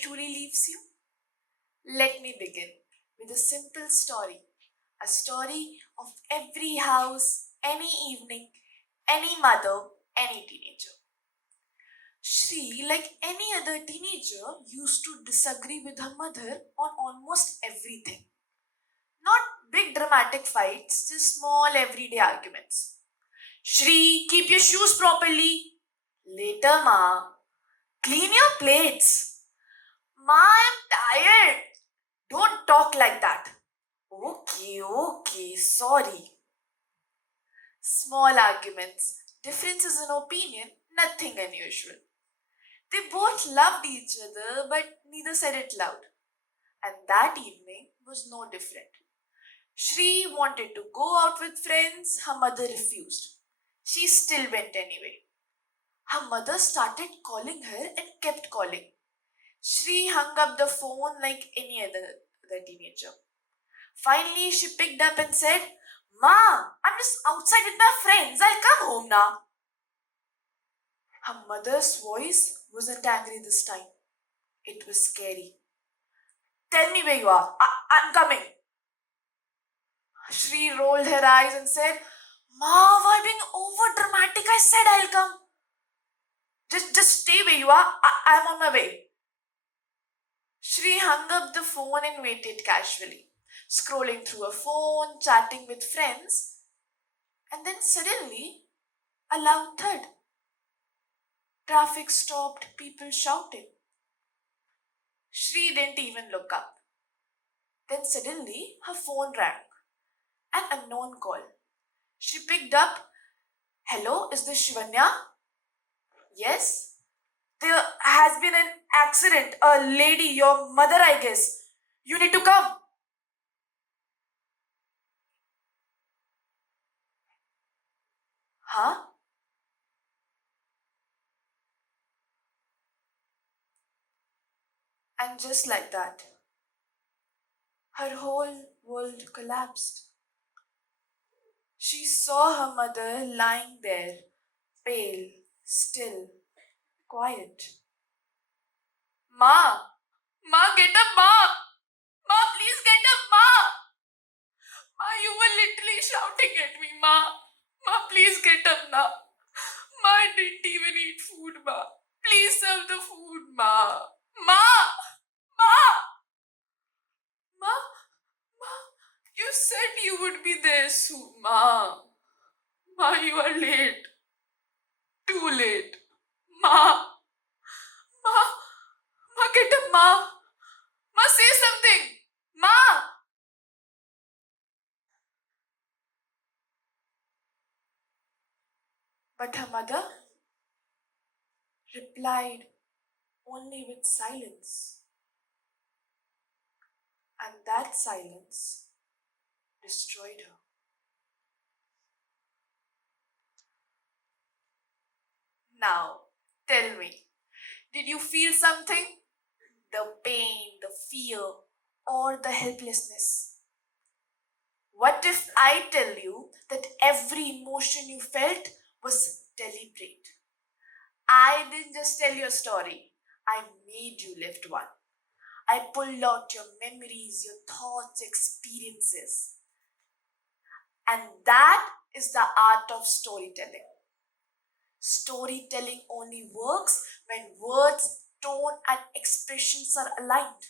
truly leaves you? Let me begin with a simple story. A story of every house, any evening, any mother, any teenager. Shri, like any other teenager, used to disagree with her mother on almost everything. Not big dramatic fights, just small everyday arguments. Shri, keep your shoes properly. Later, Ma. Clean your plates. Ma, I'm tired. Don't talk like that. Okay, sorry. Small arguments, differences in opinion, nothing unusual. They both loved each other, but neither said it loud. And that evening was no different. Shri wanted to go out with friends, her mother refused. She still went anyway. Her mother started calling her and kept calling. Shri hung up the phone like any other teenager. Finally, she picked up and said, Ma, I'm just outside with my friends. I'll come home now. Her mother's voice wasn't angry this time. It was scary. Tell me where you are. I'm coming. Shri rolled her eyes and said, Ma, why being over dramatic? I said I'll come. Just stay where you are. I'm on my way. Shri hung up the phone and waited casually, scrolling through her phone, chatting with friends, and then suddenly a loud thud. Traffic stopped, people shouting. Shri didn't even look up. Then suddenly her phone rang. An unknown call. She picked up. Hello, is this Shivanya? Yes. There has been an accident. A lady, your mother, I guess. You need to come. Huh? And just like that, her whole world collapsed. She saw her mother lying there, pale, still, quiet. Ma! Ma, get up, Ma! Ma, please get up, Ma! Ma, you were literally shouting at me, Ma! Ma, please get up now! Ma, I didn't even eat food, Ma! Please serve the food, Ma! Ma! Ma! Ma! Ma! You said you would be there soon, Ma! Ma, you are late. Too late. Ma! Ma! Ma, get up, Ma! Ma, say something! Ma! But her mother replied only with silence. And that silence destroyed her. Now, tell me, did you feel something? The pain, the fear, or the helplessness? What if I tell you that every emotion you felt was deliberate? I didn't just tell you a story, I made you live one. I pulled out your memories, your thoughts, experiences. And that is the art of storytelling. Storytelling only works when words, tone, and expressions are aligned.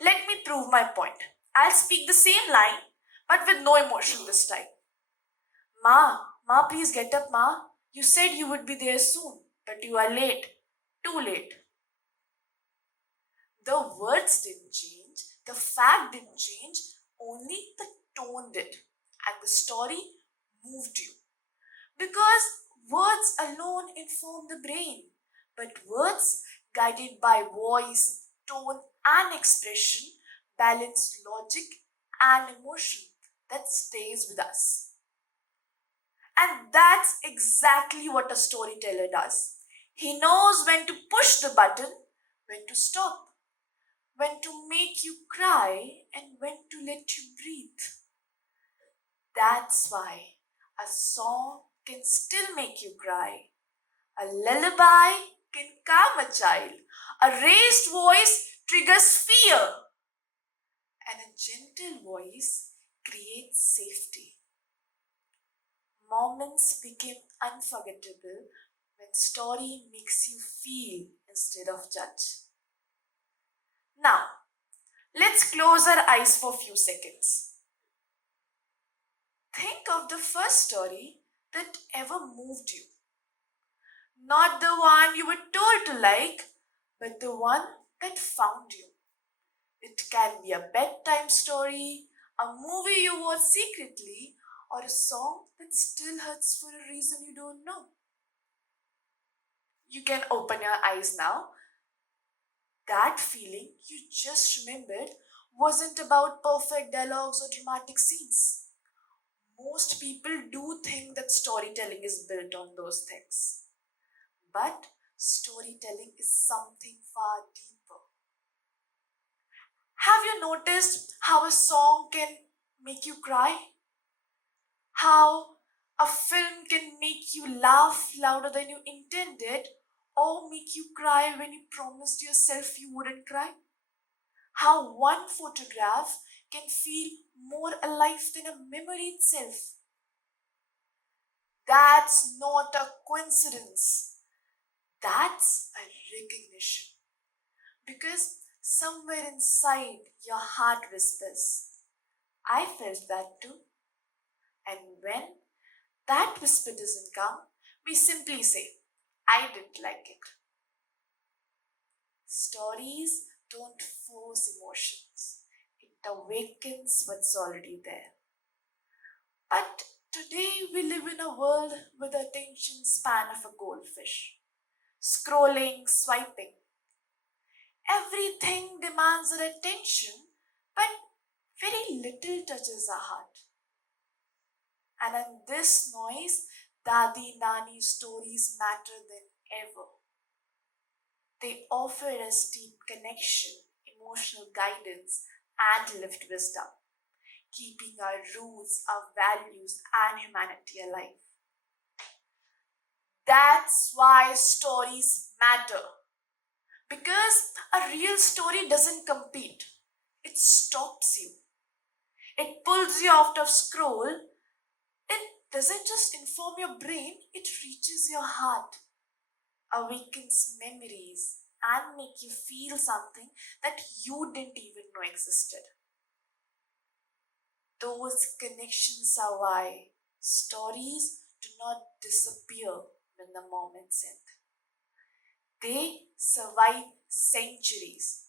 Let me prove my point. I'll speak the same line, but with no emotion this time. Ma, please get up, Ma. You said you would be there soon, but you are late. Too late. The words didn't change, the fact didn't change, only the tone did. And the story moved you. Because words alone inform the brain, but words guided by voice, tone, and expression balance logic and emotion that stays with us. And that's exactly what a storyteller does. He knows when to push the button, when to stop, when to make you cry, and when to let you breathe. That's why a song can still make you cry. A lullaby can calm a child. A raised voice triggers fear, and a gentle voice creates safety. Moments became unforgettable when story makes you feel instead of judge. Now, let's close our eyes for a few seconds. Think of the first story that ever moved you. Not the one you were told to like, but the one that found you. It can be a bedtime story, a movie you watch secretly, or a song that still hurts for a reason you don't know. You can open your eyes now. That feeling you just remembered wasn't about perfect dialogues or dramatic scenes. Most people do think that storytelling is built on those things. But storytelling is something far deeper. Have you noticed how a song can make you cry? How a film can make you laugh louder than you intended or make you cry when you promised yourself you wouldn't cry? How one photograph can feel more alive than a memory itself? That's not a coincidence. That's a recognition. Because somewhere inside your heart whispers, I felt that too. And when that whisper doesn't come, we simply say, I didn't like it. Stories don't force emotions, it awakens what's already there. But today we live in a world with the attention span of a goldfish. Scrolling, swiping. Everything demands our attention, but very little touches our heart. And in this noise, Dadi Nani stories matter than ever. They offer us deep connection, emotional guidance, and lived wisdom, keeping our roots, our values, and humanity alive. That's why stories matter. Because a real story doesn't compete, it stops you. It pulls you out of scroll. It doesn't just inform your brain, it reaches your heart, awakens memories, and make you feel something that you didn't even know existed. Those connections are why stories do not disappear when the moments end. They survive centuries,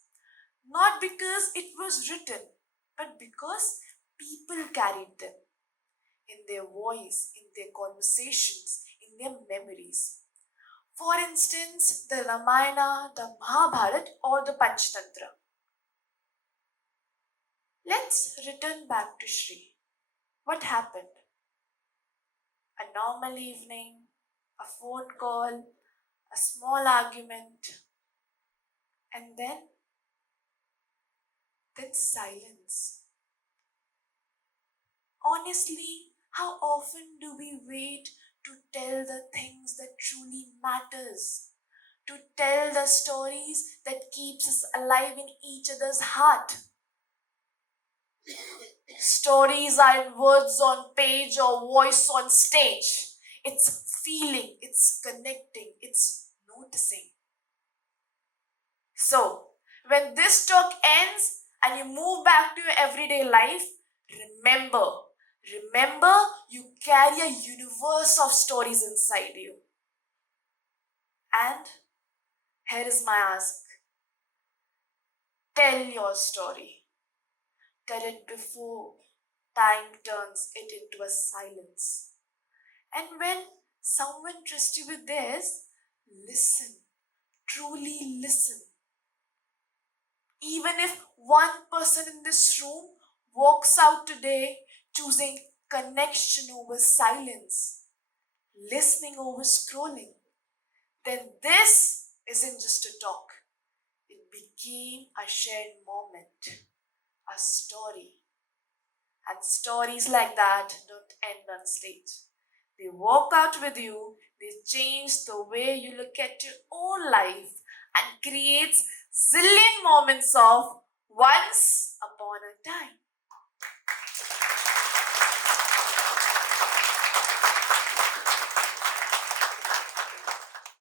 not because it was written, but because people carried them in their voice, in their conversations, in their memories. For instance, the Ramayana, the Mahabharata, or the Panchtantra. Let's return back to Shri. What happened? A normal evening, a phone call, a small argument, and then silence. Honestly, how often do we wait to tell the things that truly matters? To tell the stories that keeps us alive in each other's heart. Stories aren't words on page or voice on stage. It's feeling, it's connecting, it's noticing. So, when this talk ends and you move back to your everyday life, remember, remember you carry a universe of stories inside you. And here is my ask. Tell your story. Tell it before time turns it into a silence. And when someone trusts you with theirs, listen. Truly listen. Even if one person in this room walks out today choosing connection over silence, listening over scrolling, then this isn't just a talk. It became a shared moment, a story. And stories like that don't end on stage. They walk out with you, they change the way you look at your own life and creates zillion moments of once upon a time.